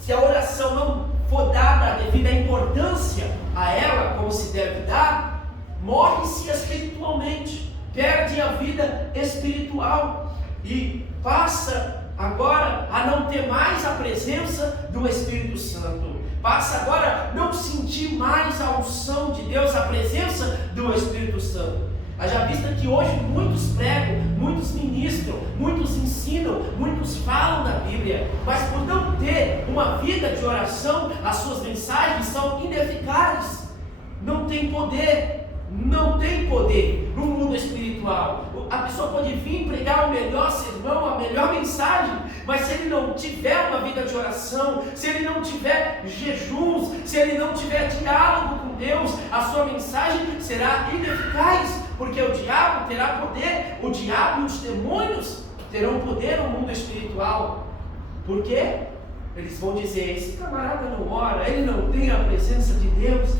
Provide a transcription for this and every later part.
se a oração não for dada a devida importância a ela, como se deve dar, morre-se espiritualmente, perde a vida espiritual e passa agora a não ter mais a presença do Espírito Santo, passa agora a não sentir mais a unção de Deus, a presença do Espírito Santo. Haja vista que hoje muitos pregam, muitos ministram, muitos ensinam, muitos falam da Bíblia, mas por não ter uma vida de oração, as suas mensagens são ineficazes, não tem poder no mundo espiritual. A pessoa pode vir pregar o melhor sermão, a melhor mensagem, mas se ele não tiver uma vida de oração, se ele não tiver jejuns, se ele não tiver diálogo com Deus, a sua mensagem será ineficaz, porque o diabo terá poder, o diabo e os demônios terão poder no mundo espiritual. Por quê? Eles vão dizer: esse camarada não ora, ele não tem a presença de Deus,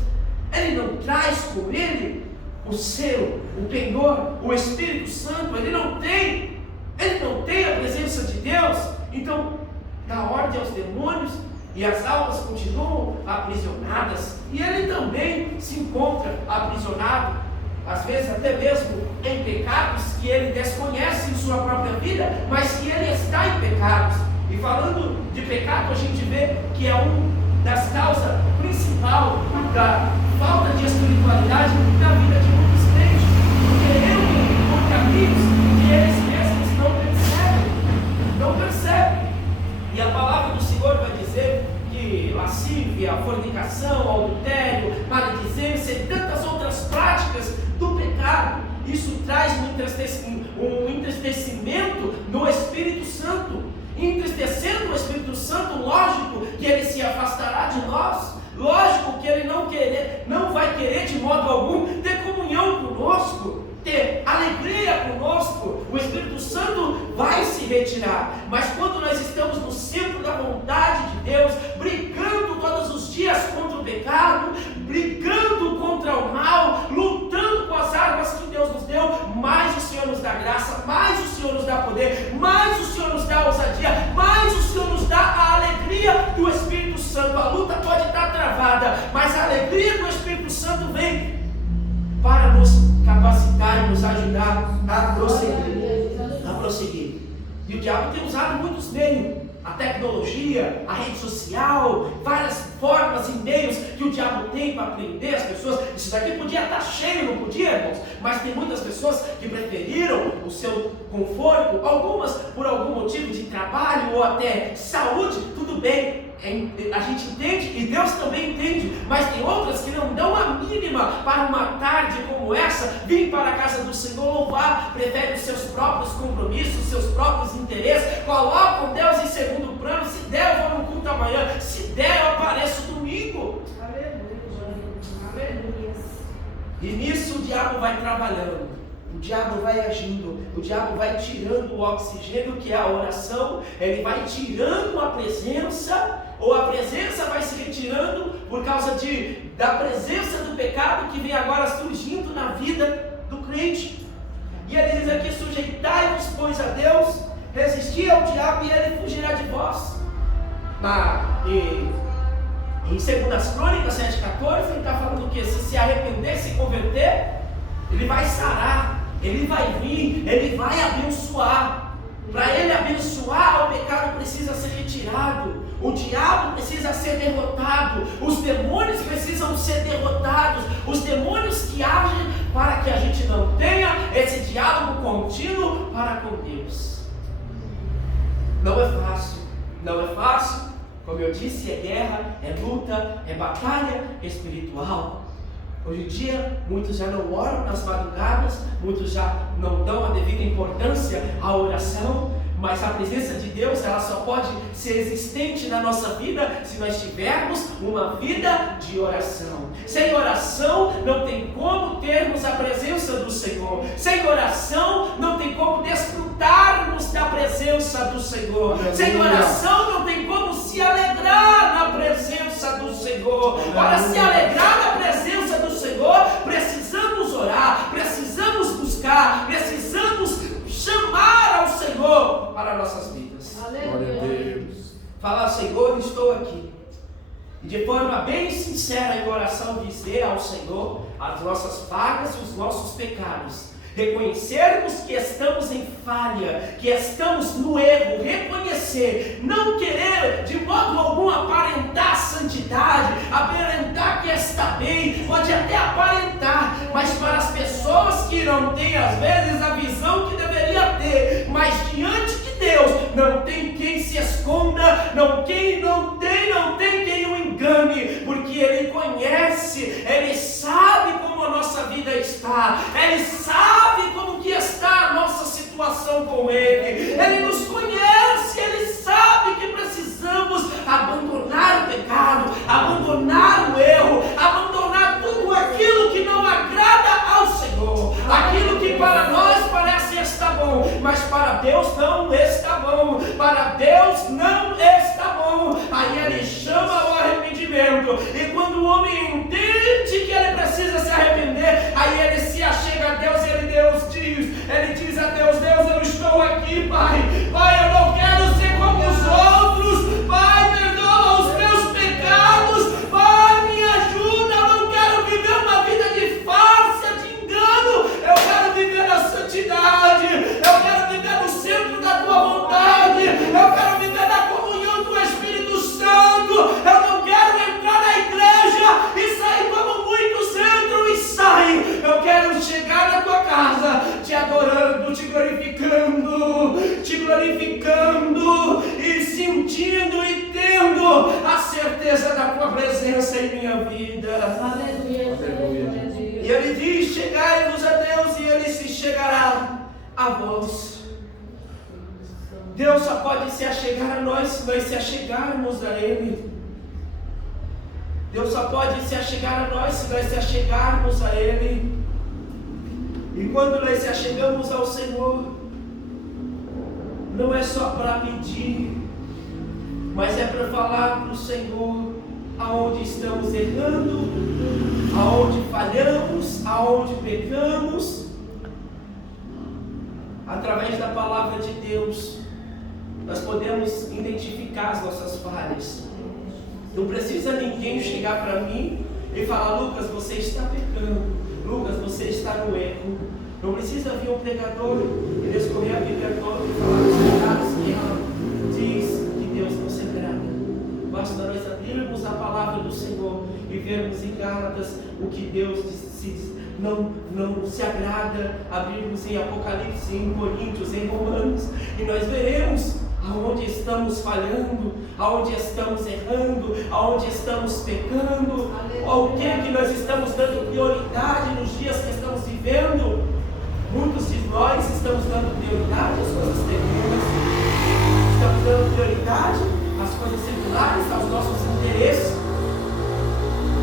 ele não traz com ele o selo, o penhor, o Espírito Santo, ele não tem a presença de Deus. Então dá ordem aos demônios e as almas continuam aprisionadas, e ele também se encontra aprisionado, às vezes até mesmo em pecados que ele desconhece em sua própria vida, mas que ele está em pecados. E falando de pecado, a gente vê que é uma das causas principais da falta de espiritualidade na vida de muitos crentes, por caminhos que eles mesmos não percebem. E a palavra do Senhor vai dizer que lascívia, fornicação, adultério, maledicência e tantas outras práticas do pecado, isso traz um entristecimento no Espírito Santo. Entristecendo o Espírito Santo, lógico que ele se afastará de nós, lógico que ele não vai querer de modo algum ter comunhão conosco, ter alegria conosco. O Espírito Santo vai se retirar. Mas quando nós estamos no centro da vontade de Deus, brigando todos os dias contra o pecado, brigando contra o mal, lutando com as armas que Deus nos deu, mais o Senhor nos dá graça, mais o Senhor nos dá poder, mais o Senhor nos dá ousadia, mais o Senhor nos dá a alegria do Espírito Santo. A luta pode estar travada, mas a alegria do Espírito Santo vem para nos capacitar e nos ajudar a prosseguir. E o diabo tem usado muitos meios, a tecnologia, a rede social, várias formas e meios que o diabo tem para prender as pessoas. Isso daqui podia estar cheio, não podia, irmãos? Mas tem muitas pessoas que preferiram o seu conforto, algumas por algum motivo de trabalho ou até saúde. Tudo bem, a gente entende e Deus também entende, mas tem outras que não dão a mínima para uma tarde como essa vir para a casa do Senhor louvar, preferem os seus próprios compromissos, seus próprios interesses, colocam Deus em segundo plano. Se der, eu vou no culto amanhã, se der, eu apareço domingo. Aleluia. E nisso o diabo vai trabalhando, o diabo vai agindo, o diabo vai tirando o oxigênio que é a oração, ele vai tirando a presença, ou a presença vai se retirando por causa da presença do pecado que vem agora surgindo na vida do crente. E ele diz aqui: sujeitai-vos, pois, a Deus, resisti ao diabo e ele fugirá de vós. Em 2 Crônicas 7,14, ele está falando que se arrepender, se converter, ele vai sarar, ele vai vir, ele vai abençoar. Para ele abençoar, o pecado precisa ser retirado, o diabo precisa ser derrotado, os demônios precisam ser derrotados, os demônios que agem para que a gente não tenha esse diálogo contínuo para com Deus. Não é fácil, como eu disse, é guerra, é luta, é batalha espiritual. Hoje em dia, muitos já não oram nas madrugadas, muitos já não dão a devida importância à oração, mas a presença de Deus, ela só pode ser existente na nossa vida se nós tivermos uma vida de oração. Sem oração, não tem como termos a presença do Senhor. Sem oração, não tem como desfrutarmos da presença do Senhor. Sem oração, não tem como se alegrar na presença do Senhor. Para se alegrar na presença do Senhor, precisamos orar, precisamos buscar, precisamos chamar ao Senhor para nossas vidas. Aleluia. falar: Senhor, estou aqui. E de forma bem sincera em oração dizer ao Senhor as nossas falhas e os nossos pecados. Reconhecermos que estamos em falha, que estamos no erro, reconhecer, não querer de modo algum aparentar santidade, aparentar que está bem, pode até aparentar, mas para as pessoas que não têm às vezes a visão que deveria ter, mas diante de Deus não tem quem se esconda, não tem quem o engane, porque Ele conhece, Ele sabe como a nossa vida está, Ele sabe como que está a nossa situação com Ele, Ele nos conhece, Ele sabe que precisamos abandonar o pecado, abandonar o erro, abandonar tudo aquilo que não agrada ao Senhor, aquilo que para nós parece estar bom, mas para Deus não está bom, para Deus não está bom. Aí Ele chama ao arrependimento, e quando o homem entende que ele precisa se arrepender, aí ele se achega a Deus, e ele diz a Deus: Deus, eu estou aqui, Pai, eu não quero ser como os outros, Pai, perdoa os meus pecados, Pai, me ajuda, eu não quero viver uma vida de farsa, de engano, eu quero viver na santidade, eu quero viver no centro da Tua vontade, eu quero viver na comunhão do Espírito Santo, eu não quero entrar na igreja e sair como muitos entram e saem, eu quero chegar na Tua casa, te adorando, te glorificando e sentindo e tendo a certeza da Tua presença em minha vida. Aleluia. E Ele diz: chegai-vos a Deus e Ele se chegará a vós. Deus só pode se achegar a nós se nós se achegarmos a Ele. Deus só pode se achegar a nós se nós se achegarmos a Ele. E quando nós se achegamos ao Senhor, não é só para pedir, mas é para falar para o Senhor aonde estamos errando, aonde falhamos, aonde pecamos. Através da palavra de Deus, nós podemos identificar as nossas falhas. Não precisa ninguém chegar para mim e falar: Lucas, você está pecando, Lucas, você está no erro. Não precisa vir um pregador e escorrer a Bíblia toda e falar os pecados que ela diz que Deus não se agrada. Basta nós abrirmos a palavra do Senhor e vermos em Gálatas o que Deus não se agrada, abrirmos em Apocalipse, em Coríntios, em Romanos, e nós veremos aonde estamos falhando, aonde estamos errando, aonde estamos pecando, ao que nós estamos dando prioridade nos dias que estamos vivendo. Muitos de nós estamos dando prioridade às coisas terrenas, estamos dando prioridade às coisas seculares, aos nossos interesses,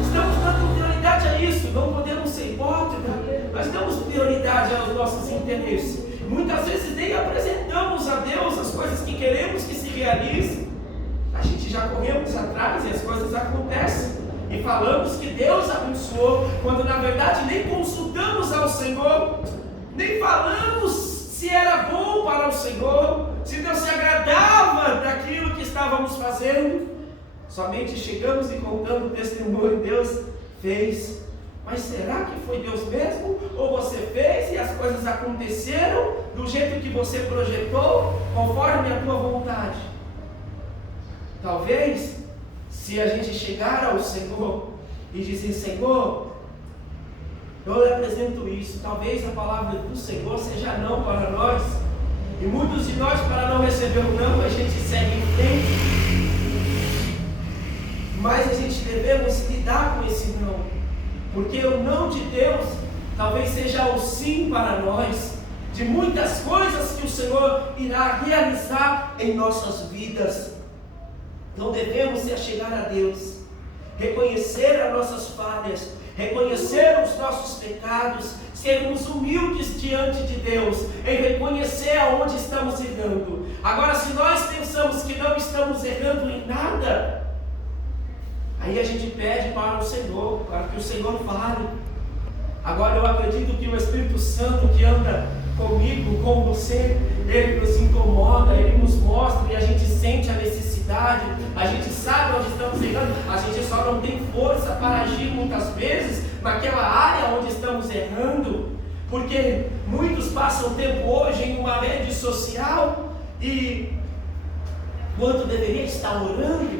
estamos dando prioridade a isso. Não podemos ser hipócritas, nós damos prioridade aos nossos interesses. Muitas vezes nem apresentamos a Deus as coisas que queremos que se realizem. A gente já corremos atrás e as coisas acontecem. E falamos que Deus abençoou, quando na verdade nem consultamos ao Senhor, nem falamos se era bom para o Senhor, se Deus se agradava daquilo que estávamos fazendo. Somente chegamos e contando o testemunho: Deus fez. Mas será que foi Deus mesmo? Ou você fez e as coisas aconteceram do jeito que você projetou, conforme a tua vontade? Talvez, se a gente chegar ao Senhor e dizer: Senhor, eu lhe apresento isso, talvez a palavra do Senhor seja não para nós. E muitos de nós, para não receber o não, a gente segue em frente. Mas a gente devemos lidar com esse não. Porque o não de Deus talvez seja o sim para nós, de muitas coisas que o Senhor irá realizar em nossas vidas. Então devemos se achegar a Deus, reconhecer as nossas falhas, reconhecer os nossos pecados, sermos humildes diante de Deus, em reconhecer aonde estamos errando. Agora, se nós pensamos que não estamos errando em nada, aí a gente pede para o Senhor, para que o Senhor fale. Agora eu acredito que o Espírito Santo que anda comigo, com você, Ele nos incomoda, Ele nos mostra e a gente sente a necessidade verdade, a gente sabe onde estamos errando, a gente só não tem força para agir muitas vezes naquela área onde estamos errando, porque muitos passam tempo hoje em uma rede social e enquanto deveria estar orando,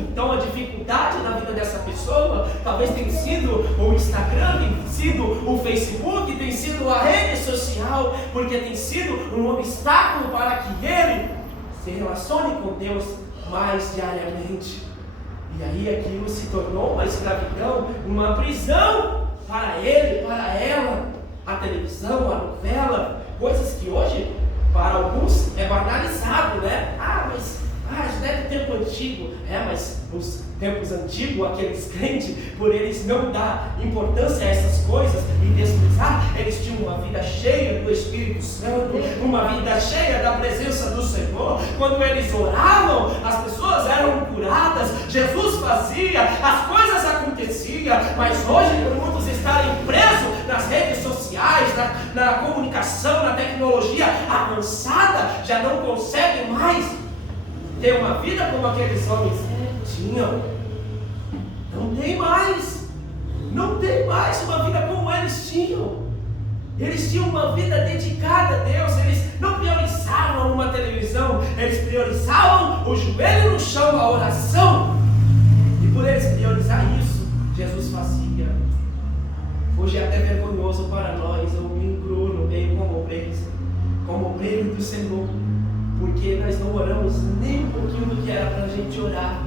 então a dificuldade na vida dessa pessoa talvez tenha sido o Instagram, tem sido o Facebook, tem sido a rede social, porque tem sido um obstáculo para que ele se relacione com Deus mais diariamente. E aí aquilo se tornou uma escravidão, uma prisão para ele, para ela. A televisão, a novela, coisas que hoje para alguns é banalizado, né? Isso é do tempo antigo. Mas nos tempos antigos, aqueles crentes, por eles não dar importância a essas coisas e desprezar, eles tinham uma vida cheia do Espírito Santo, uma vida cheia da presença do Senhor. Quando eles oravam, as pessoas eram curadas, Jesus fazia, as coisas aconteciam. Mas hoje, por muitos estarem presos nas redes sociais, na comunicação, na tecnologia avançada, já não conseguem mais ter uma vida como aqueles homens tinham. Não tem mais uma vida como eles tinham. Eles tinham uma vida dedicada a Deus. Eles não priorizavam uma televisão, eles priorizavam o joelho no chão, a oração. E por eles priorizar isso, Jesus fazia. Hoje é até vergonhoso para nós, eu me incluo no meio como obreiro do Senhor, porque nós não oramos nem um pouquinho do que era para a gente orar.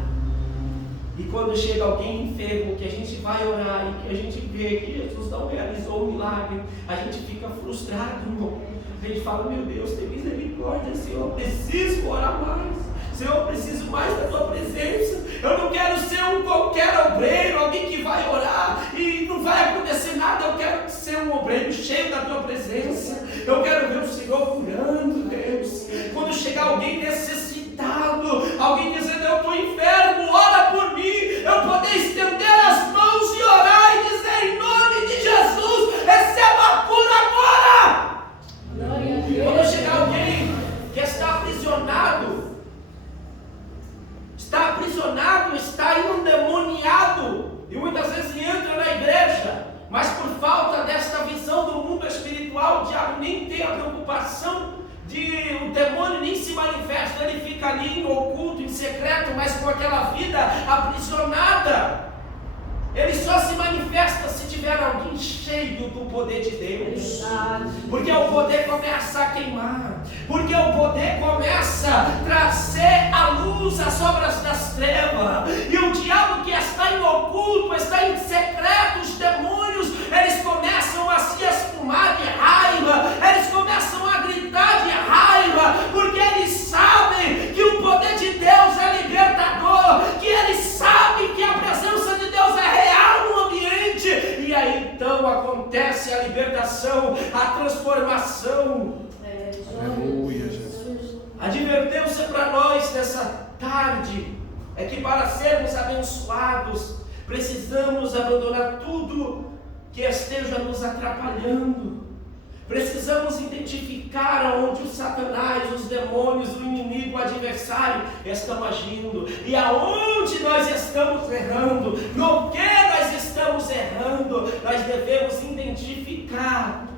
E quando chega alguém enfermo, que a gente vai orar e que a gente vê que Jesus não realizou o milagre, a gente fica frustrado, irmão. A gente fala, meu Deus, tem misericórdia, Senhor, eu preciso orar mais. Senhor, eu preciso mais da Tua presença. Eu não quero ser um qualquer obreiro, alguém que vai orar e não vai acontecer nada. Eu quero ser um obreiro cheio da Tua presença. Eu quero ver o Senhor curando, Deus. Quando chegar alguém necessitado, alguém dizendo, eu estou enfermo, ora por mim. Eu poder estender as mãos e orar e dizer, em nome de Jesus, receba a cura agora. Quando chegar alguém que está aprisionado, está endemoniado, e muitas vezes entra na igreja, mas por falta desta visão do mundo espiritual, o diabo nem tem a preocupação de o demônio nem se manifesta, ele fica ali em oculto, em secreto, mas com aquela vida aprisionada. Ele só se manifesta se tiver alguém cheio do poder de Deus. Porque o poder começa a queimar. Porque o poder começa a trazer à luz as obras das trevas. E o diabo que está em oculto, está em secreto, os demônios, eles começam a se esfumar de raiva. Eles começam a gritar de raiva. Porque eles sabem que o poder de Deus é libertador. Que eles sabem que a presença de Deus é real no ambiente, e aí então acontece a libertação, a transformação. Aleluia, Jesus. A advertência para nós nessa tarde é que para sermos abençoados, precisamos abandonar tudo que esteja nos atrapalhando. Precisamos identificar onde o Satanás, os demônios, o inimigo, o adversário estão agindo e aonde nós estamos errando, no que nós estamos errando. Nós devemos identificar,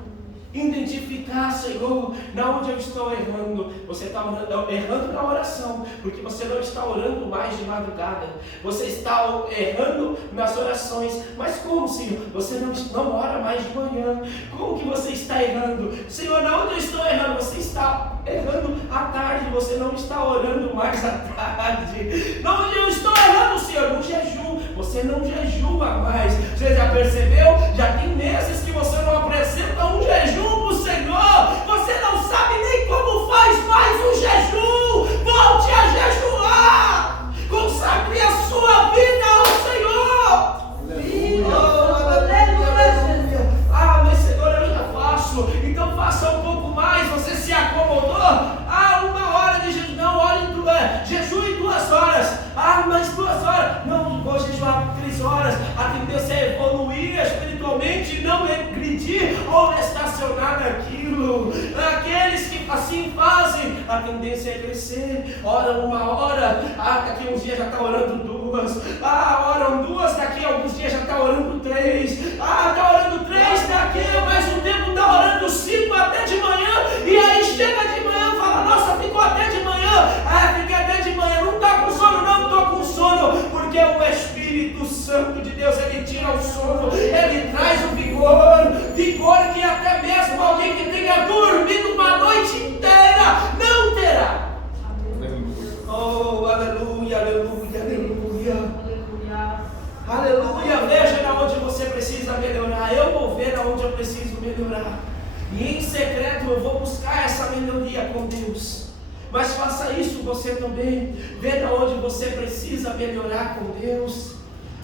Senhor, na onde eu estou errando. Você está errando na oração, porque você não está orando mais de madrugada. Você está errando nas orações. Mas como, Senhor? Você não ora mais de manhã. Como que você está errando? Senhor, na onde eu estou errando? Você está errando à tarde. Você não está orando mais à tarde. Na onde eu estou errando, Senhor? No jejum. Você não jejua mais. Você já percebeu? Já tem meses que você não apresenta um jejum para o Senhor. Você não sabe nem como faz mais um jejum. Volte a jejuar. Consagre a sua vida ao Senhor. Aleluia. Mas Senhor, eu já faço. Então faça um pouco mais. Você se acomodou? 1 hora de jejum. Não, jejum em 2 horas. Mas 2 horas. Não vou jejuar 3 horas. A tendência é evoluir espiritualmente e não regredir ou estacionar. a tendência é crescer. Ora uma hora, daqui a uns dias já está orando 2. Oram 2, daqui a alguns dias já está orando 3. Está orando 3, daqui a mais um tempo está orando 5 até de manhã. E aí chega de manhã e fala, nossa, ficou até de manhã. Fiquei até de manhã, não está com sono, não estou com sono. Porque o Espírito Santo de Deus, ele tira o sono, ele traz o vigor que até mesmo alguém que tenha dormido uma noite inteira não terá. Oh, aleluia, aleluia, aleluia. Aleluia, veja na onde você precisa melhorar. Eu vou ver na onde eu preciso melhorar. E em secreto eu vou buscar essa melhoria com Deus. Mas faça isso você também. Vê na onde você precisa melhorar com Deus.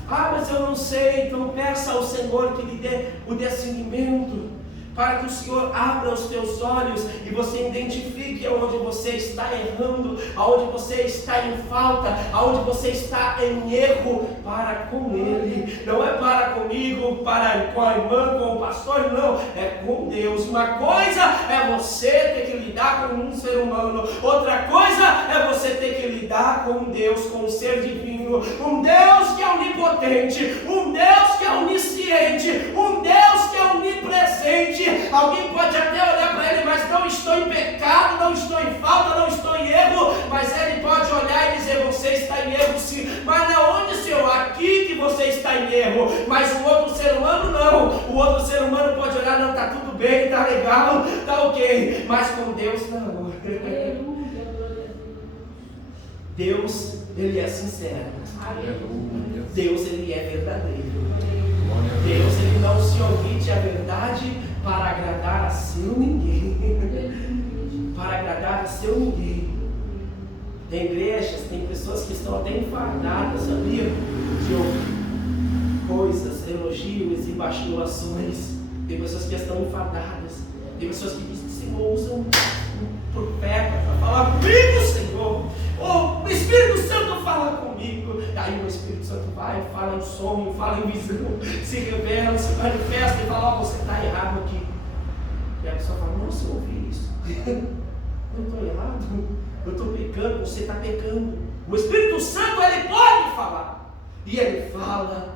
Mas eu não sei, então peça ao Senhor que lhe dê o discernimento, para que o Senhor abra os teus olhos e você identifique aonde você está errando, aonde você está em falta, aonde você está em erro para com Ele. Não é para comigo, com a irmã, com o pastor, não, é com Deus. Uma coisa é você ter que lidar com um ser humano, outra coisa é você ter que lidar com Deus, com um ser divino, um Deus que é onipotente, um Deus que é onisciente, um Deus que é onipresente. Alguém pode até olhar para ele, mas não estou em pecado, não estou em falta, não estou em erro. Mas ele pode olhar e dizer, você está em erro sim. Mas não, onde, Senhor? Aqui que você está em erro. Mas o outro ser humano não. O outro ser humano pode olhar, não, está tudo bem, está legal, está ok. Mas com Deus não. Deus, ele é sincero. Deus, ele é verdadeiro. Deus, ele não se omite a verdade para agradar a seu ninguém. Para agradar a seu ninguém. Tem igrejas, tem pessoas que estão até enfardadas, sabia? De ouvir coisas, elogios e bajulações. Tem pessoas que estão enfardadas. Tem pessoas que dizem que o Senhor usa um profeta para falar comigo, Senhor. O Espírito Santo fala comigo. Aí o Espírito Santo vai, fala em sonho, fala em visão, se revela, se manifesta e fala, você está errado aqui. E a pessoa fala, nossa, eu ouvi isso. Eu estou errado, eu estou pecando, você está pecando. O Espírito Santo, ele pode falar. E ele fala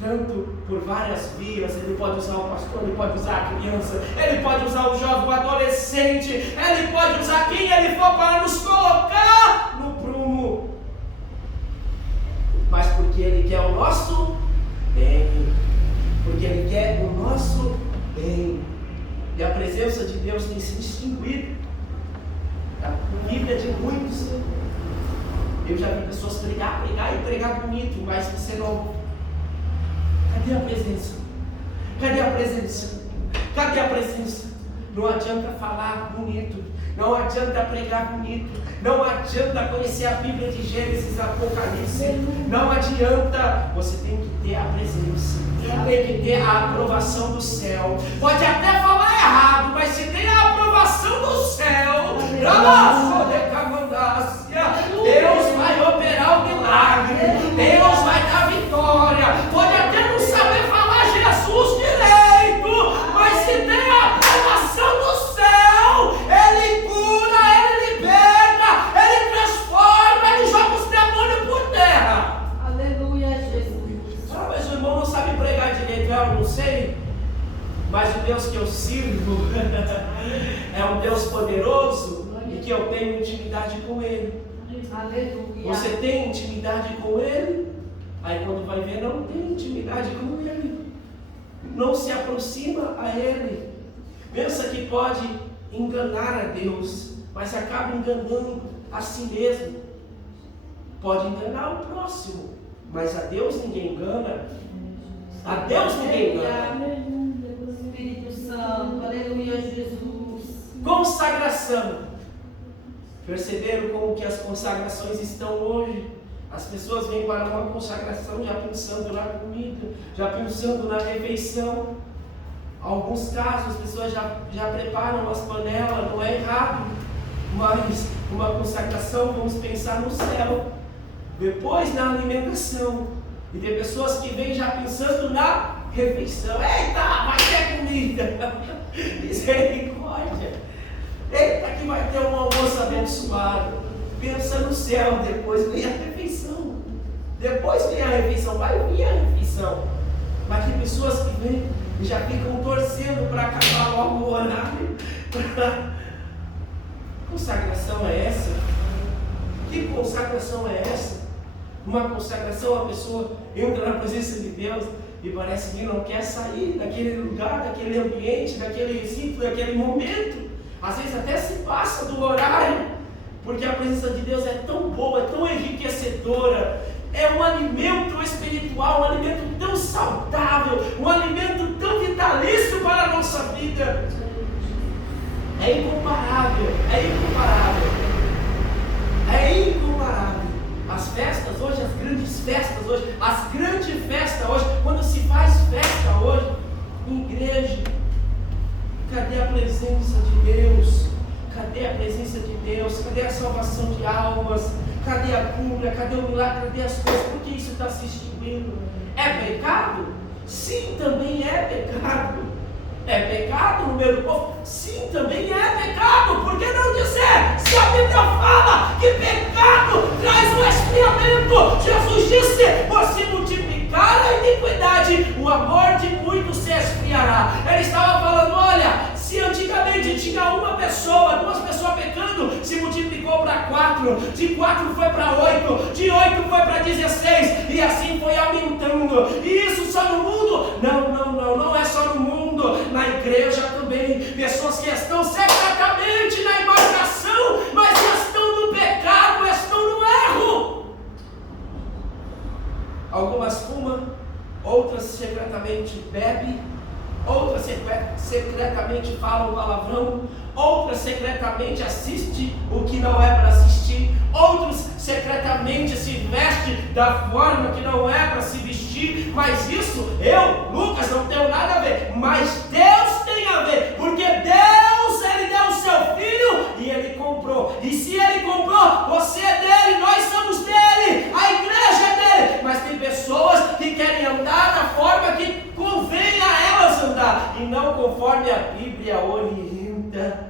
tanto por várias vias. Ele pode usar o pastor, ele pode usar a criança, ele pode usar o jovem, o adolescente, ele pode usar quem ele for para nos colocar no prumo. Mas porque ele quer o nosso bem, porque ele quer o nosso bem. E a presença de Deus tem se distinguido da Bíblia de muitos. Eu já vi pessoas pregar e pregar bonito, mas você não. Cadê a presença? Cadê a presença? Cadê a presença? Não adianta falar bonito, não adianta pregar bonito, não adianta conhecer a Bíblia de Gênesis, Apocalipse, não adianta. Você tem que ter a presença, tem que ter a aprovação do céu. Pode até falar errado, mas se tem a aprovação do céu, Deus vai operar o milagre, Deus vai dar vitória. Pode até não saber falar Jesus direito, mas se tem a aprovação do céu, ele cura, ele liberta, ele transforma, ele joga os demônios por terra. Aleluia, Jesus. Mas o irmão não sabe pregar direito. Eu não sei, mas o Deus que eu sirvo é um Deus poderoso e que eu tenho intimidade com ele. Aleluia. Você tem intimidade com ele? Aí quando vai ver, não tem intimidade com ele, não se aproxima a ele, pensa que pode enganar a Deus, mas acaba enganando a si mesmo. Pode enganar o próximo, mas a Deus ninguém engana. A Deus ninguém engana. Espírito Santo, aleluia, Jesus. Consagração. Perceberam como que as consagrações estão hoje? As pessoas vêm para uma consagração já pensando na comida, já pensando na refeição. Alguns casos, as pessoas já preparam as panelas, não é errado, mas uma consagração, vamos pensar no céu, depois na alimentação. E tem pessoas que vêm já pensando na refeição. Eita, vai ter comida! Misericórdia! Eita, que vai ter um almoço abençoado. Pensa no céu, depois vem a refeição. Depois vem a refeição, vai vir a refeição. Mas tem pessoas que vêm e já ficam torcendo para acabar logo o horário. Consagração é essa? Que consagração é essa? Uma consagração, a pessoa entra na presença de Deus e parece que não quer sair daquele lugar, daquele ambiente, daquele ciclo, daquele momento. Às vezes até se passa do horário, porque a presença de Deus é tão boa, é tão enriquecedora. É um alimento espiritual, um alimento tão saudável, um alimento tão vitalício para a nossa vida. É incomparável, é incomparável, é incomparável. As festas hoje, as grandes festas hoje, as grandes festas hoje, quando se faz festa hoje, em igreja, cadê a presença de Deus? Cadê a presença de Deus? Cadê a salvação de almas? Cadê a cura? Cadê o milagre? Cadê as coisas? Por que isso está se extinguindo? É pecado? Sim, também é pecado. É pecado no meio do povo? Sim, também é pecado. Por que não dizer? Se a Bíblia fala que pecado traz um esfriamento, Jesus disse: por se multiplicar a iniquidade, o amor de muitos se esfriará. Ele estava falando: olha, se antigamente tinha uma pessoa, duas pessoas pecando, se multiplicou para 4, de 4 foi para 8, de 8 foi para 16, e assim foi aumentando. E isso só no mundo? Não é só no mundo, na igreja também. Pessoas que estão secretamente na embarcação, mas estão no pecado, estão no erro. Algumas fumam, outras secretamente bebem, outras secretamente falam palavrão, outras secretamente assistem o que não é para assistir, outros secretamente se vestem da forma que não é para se vestir. Mas isso, eu, Lucas, não tenho nada a ver, mas Deus tem a ver, porque Deus, Ele deu o seu Filho e Ele comprou. E se Ele comprou, você é dele, nós somos dele, a igreja é dele. Mas tem pessoas que querem andar da forma que convém a elas andar, e não conforme a Bíblia orienta.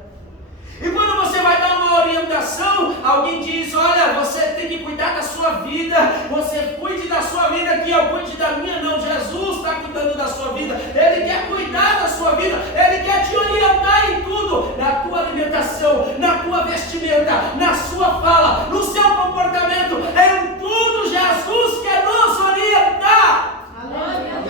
E quando você vai dar uma orientação, alguém diz: olha, você tem que cuidar da sua vida, você cuide da sua vida, que eu cuide da minha. Não, Jesus está cuidando da sua vida, Ele quer cuidar da sua vida, Ele quer te orientar em tudo, na tua alimentação, na tua vestimenta, na sua fala, no seu comportamento, em tudo Jesus quer nos orientar.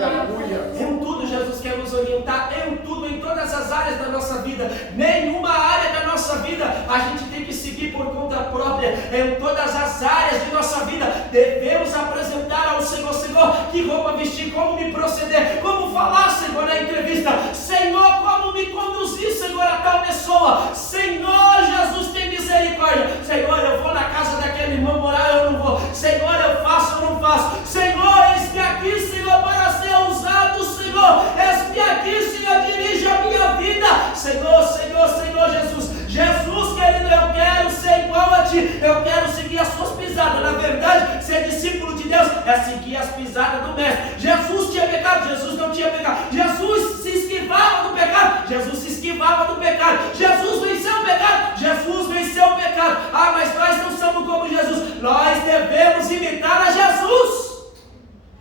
Aleluia. Em tudo Jesus quer nos orientar, em tudo, em todas as áreas da nossa vida. Nenhuma área da nossa vida a gente tem que seguir por conta própria. Em todas as áreas de nossa vida devemos apresentar ao Senhor: Senhor, que roupa vestir, como me proceder, como falar, Senhor, na entrevista, Senhor, como me conduzir, Senhor, a tal pessoa. Senhor Jesus, tem misericórdia. Senhor, eu vou na casa daquele irmão morar, eu não vou. Senhor, eu faço, eu não faço. Senhor, eis-me aqui, Senhor, para ser usado, Senhor. Eis-me aqui, Senhor, dirige a minha vida. Senhor, Senhor, Senhor Jesus. Jesus, querido, eu quero ser igual a Ti. Eu quero seguir as Suas pisadas. Na verdade, ser discípulo de Deus é seguir as pisadas do Mestre. Jesus tinha pecado, Jesus não tinha pecado. Jesus se esquivava do pecado, Jesus se esquivava do pecado. Jesus venceu o pecado, Jesus venceu o pecado. Ah, mas nós não somos como Jesus. Nós devemos imitar a Jesus.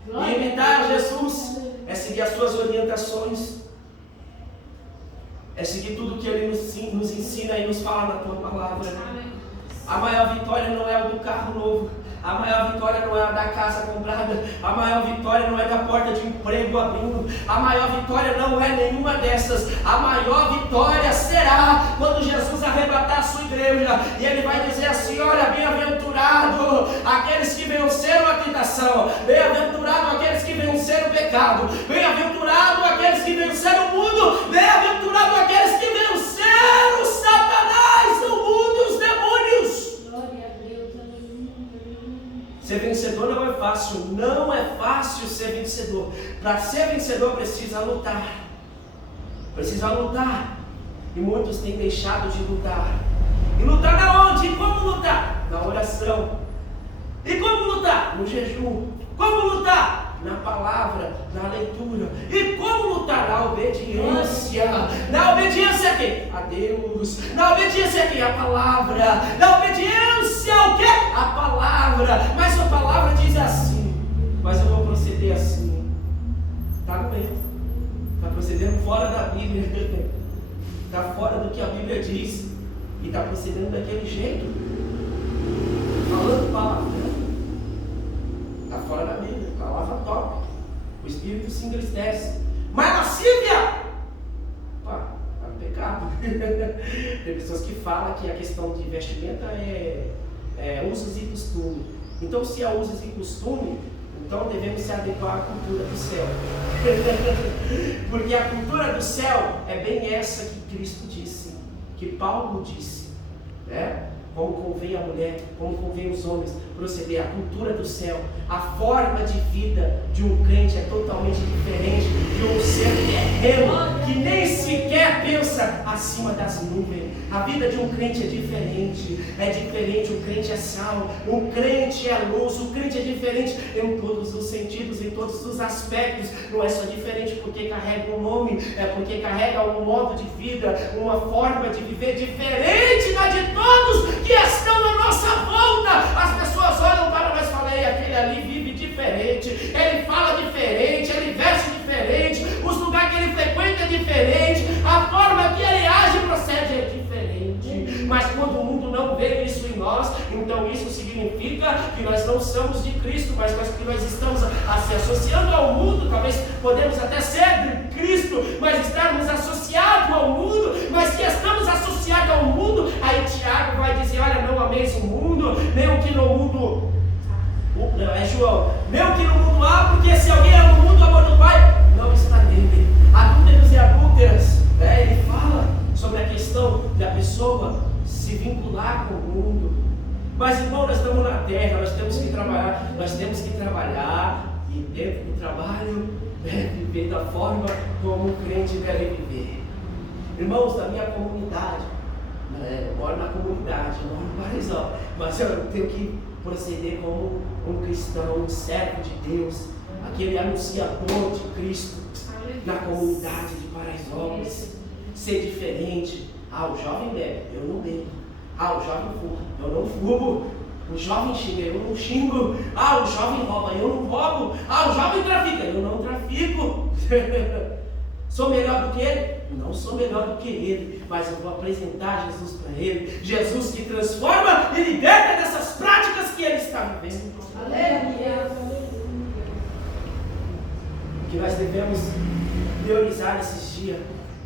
E imitar a Jesus é seguir as Suas orientações, é seguir tudo que Ele nos ensina e nos fala na Tua palavra. A maior vitória não é o do carro novo, a maior vitória não é a da casa comprada, a maior vitória não é da porta de emprego abrindo, a maior vitória não é nenhuma dessas. A maior vitória será quando Jesus arrebatar a sua igreja, e Ele vai dizer assim: olha, bem-aventurado aqueles que venceram a tentação, bem-aventurado aqueles que venceram o pecado, bem-aventurado aqueles que venceram o mundo, bem-aventurado aqueles que venceram Satanás, o mundo e os demônios. Ser vencedor não é fácil, não é fácil ser vencedor. Para ser vencedor precisa lutar, e muitos têm deixado de lutar. E lutar na onde? E como lutar? Na oração. E como lutar? No jejum. Como lutar? na palavra, na leitura. E como lutar? Na obediência. Na obediência a quê? A Deus. Na obediência a quê? A palavra. Na obediência ao quê? A palavra. Mas a palavra diz assim, mas eu vou proceder assim. Está no meio. Está procedendo fora da Bíblia. Está fora do que a Bíblia diz. E está procedendo daquele jeito. Falando palavra. Está fora da Bíblia. Palavra top. O Espírito se entristece. Mas lascívia! Pá, é pecado. Tem pessoas que falam que a questão de vestimenta é usos e costume. Então, se é usos e costume, então devemos se adequar à cultura do céu. Porque a cultura do céu é bem essa que Cristo disse, que Paulo disse, né? Como convém a mulher, como convém os homens proceder. A cultura do céu, a forma de vida de um crente é totalmente diferente de um ser terreno que nem sequer pensa acima das nuvens. A vida de um crente é diferente, o crente é sal, o crente é luz, o crente é diferente em todos os sentidos, em todos os aspectos. Não é só diferente porque carrega um nome, é porque carrega um modo de vida, uma forma de viver diferente da de todos que estão à nossa volta. As pessoas olham para nós e falam: ei, aquele ali vive diferente, ele fala diferente, ele veste diferente, os lugares que ele frequenta é diferente, a forma que ele age e procede é diferente. Mas quando o mundo não vê isso em nós, então isso significa que nós não somos de Cristo, mas que nós estamos se associando ao mundo. Talvez podemos até ser de Cristo, mas estarmos associados ao mundo. Mas que estamos associados ao mundo, aí Tiago vai dizer: olha, não ameis o mundo, nem o que no mundo... João, nem o que no mundo há, porque se alguém ama o mundo, o amor do Pai não está nele. Adúlteros e adúlteras, ele fala sobre a questão da pessoa se vincular com o mundo. Mas irmão, nós estamos na terra, nós temos que trabalhar, e dentro do trabalho viver da forma como o crente deve viver. Irmãos da minha comunidade, eu moro na comunidade, eu moro no Parizão, mas eu tenho que proceder como um cristão, um servo de Deus, aquele anunciador de Cristo na comunidade de Paraisópolis. Ser diferente. O jovem bebe, eu não bebo. O jovem fuma, eu não fumo. O jovem xinga, eu não xingo. O jovem rouba, eu não roubo. O jovem trafica, eu não trafico. Sou melhor do que ele? Não sou melhor do que ele, mas eu vou apresentar Jesus para ele. Jesus que transforma e liberta dessas práticas que ele está vivendo. Aleluia. O que nós devemos priorizar nesses dias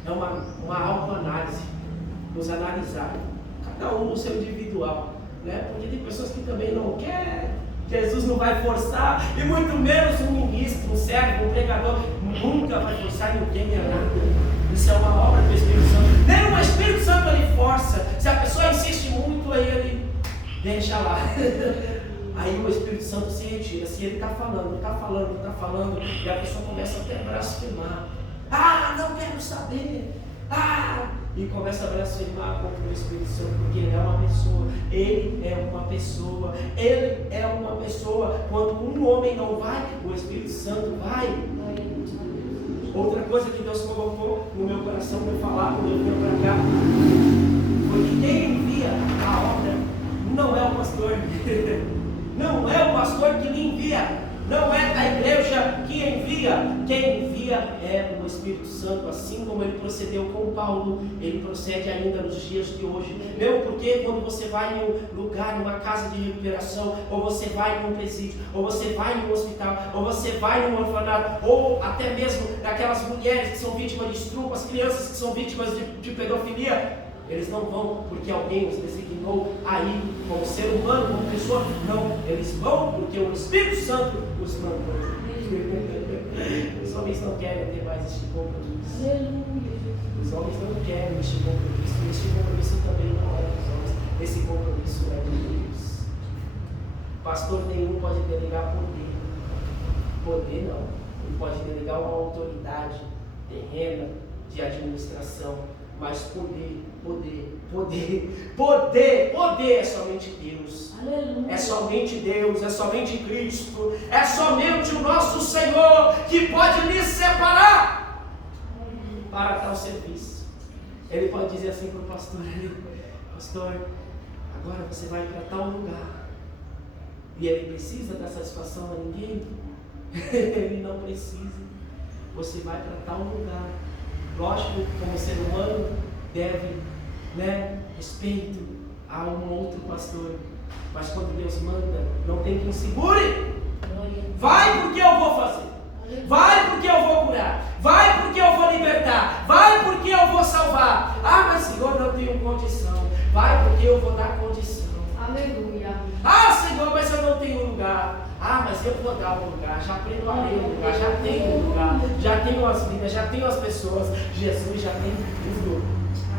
é uma autoanálise, nos analisar, cada um no seu individual, né? Porque tem pessoas que também não querem. Jesus não vai forçar, e muito menos um ministro, um servo, um pregador, nunca vai forçar ninguém a nada. Isso é uma obra do Espírito Santo. Nem o Espírito Santo ele força. Se a pessoa insiste muito, aí ele deixa lá. Aí o Espírito Santo se retira. Se ele está falando, e a pessoa começa até a blasfemar. Não quero saber. E começa a blasfemar contra o Espírito Santo, porque ele é uma pessoa. Ele é uma pessoa. Ele é uma pessoa. Quando um homem não vai, o Espírito Santo vai. Outra coisa que Deus colocou no meu coração para eu falar quando eu vim para cá foi que quem envia a obra não é o pastor. Não é o pastor que me envia. Não é a igreja que envia. Quem envia é o Espírito Santo. Assim como ele procedeu com Paulo, ele procede ainda nos dias de hoje. Mesmo porque quando você vai em um lugar, em uma casa de recuperação, ou você vai em um presídio, ou você vai em um hospital, ou você vai em um orfanato, ou até mesmo aquelas mulheres que são vítimas de estupro, as crianças que são vítimas de pedofilia, eles não vão porque alguém os designou aí como ser humano, como pessoa. Não, eles vão porque o Espírito Santo os mandou. Os homens não querem ter mais este compromisso. Os homens não querem este compromisso. Este compromisso também não é dos homens. Esse compromisso é de Deus. Pastor nenhum pode delegar poder. Poder não. Ele pode delegar uma autoridade terrena de administração. Mas poder é somente Deus. Aleluia. É somente Deus, é somente Cristo, é somente o nosso Senhor que pode lhe separar para tal serviço. Ele pode dizer assim para o pastor: pastor, agora você vai para tal lugar. E ele precisa dar satisfação a ninguém? Ele não precisa. Você vai para tal lugar. Lógico, como ser humano, deve, respeito a um outro pastor. Mas quando Deus manda, não tem quem segure. Vai porque eu vou fazer. Vai porque eu vou curar. Vai porque eu vou libertar. Vai porque eu vou salvar. Ah, mas Senhor, não tenho condição. Vai porque eu vou dar condição. Aleluia. Ah, Senhor, mas eu não tenho lugar. Ah, mas eu vou dar um lugar. Já preparei um lugar. Já tenho um lugar. Já tenho as vidas. Já tenho as pessoas. Jesus já tem tudo.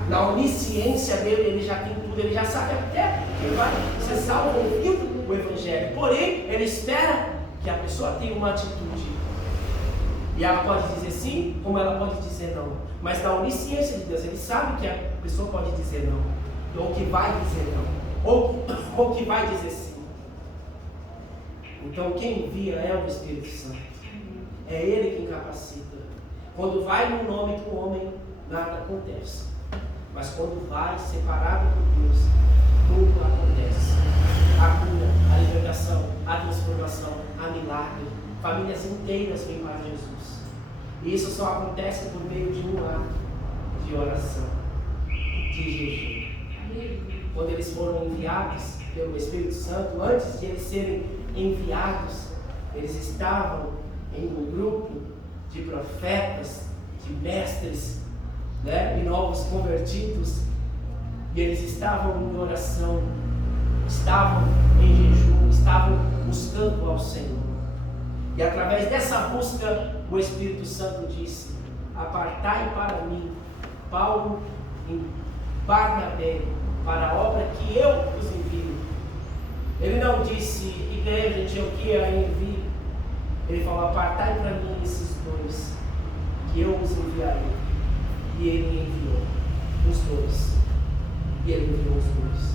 Na onisciência dele, ele já tem tudo. Ele já sabe até que vai ser salvo ouvindo o Evangelho. Porém, ele espera que a pessoa tenha uma atitude. E ela pode dizer sim, como ela pode dizer não. Mas na onisciência de Deus, ele sabe que a pessoa pode dizer não. Ou que vai dizer não. Ou que vai dizer sim. Então quem envia é o Espírito Santo. É Ele quem capacita. Quando vai no nome do homem, nada acontece. Mas quando vai separado por Deus, tudo acontece. A cura, a libertação, a transformação, a milagre. Famílias inteiras vêm para Jesus. E isso só acontece por meio de um ato de oração, de jejum. Quando eles foram enviados pelo Espírito Santo, antes de eles serem enviados, eles estavam em um grupo de profetas, de mestres, e novos convertidos, e eles estavam em oração, estavam em jejum, estavam buscando ao Senhor. E através dessa busca, o Espírito Santo disse: apartai para mim Paulo e Barnabé, para a obra que eu os envio. Ele não disse: igreja, Antioquia, envio. Ele falou: apartai para mim esses dois, que eu os enviarei. E ele enviou os dois. E ele enviou os dois.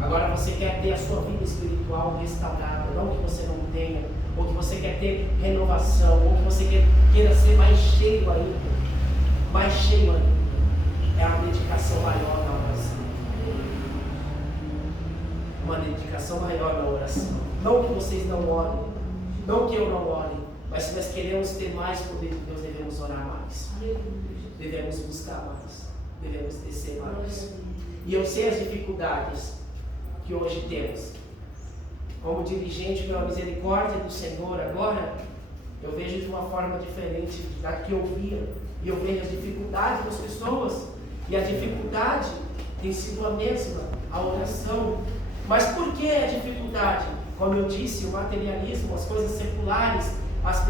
Agora você quer ter a sua vida espiritual restaurada, não que você não tenha, ou que você quer ter renovação, ou que você queira ser mais cheio ainda. Mais cheio ainda. É a dedicação maior na oração. Uma dedicação maior na oração. Não que vocês não orem, não que eu não ore, mas se nós queremos ter mais poder de Deus, devemos orar mais. Devemos buscar mais. Devemos descer mais. E eu sei as dificuldades que hoje temos. Como dirigente pela misericórdia do Senhor, agora eu vejo de uma forma diferente da que eu via. E eu vejo as dificuldades das pessoas. E a dificuldade tem sido a mesma, a oração. Mas por que a dificuldade? Como eu disse, o materialismo, as coisas seculares, as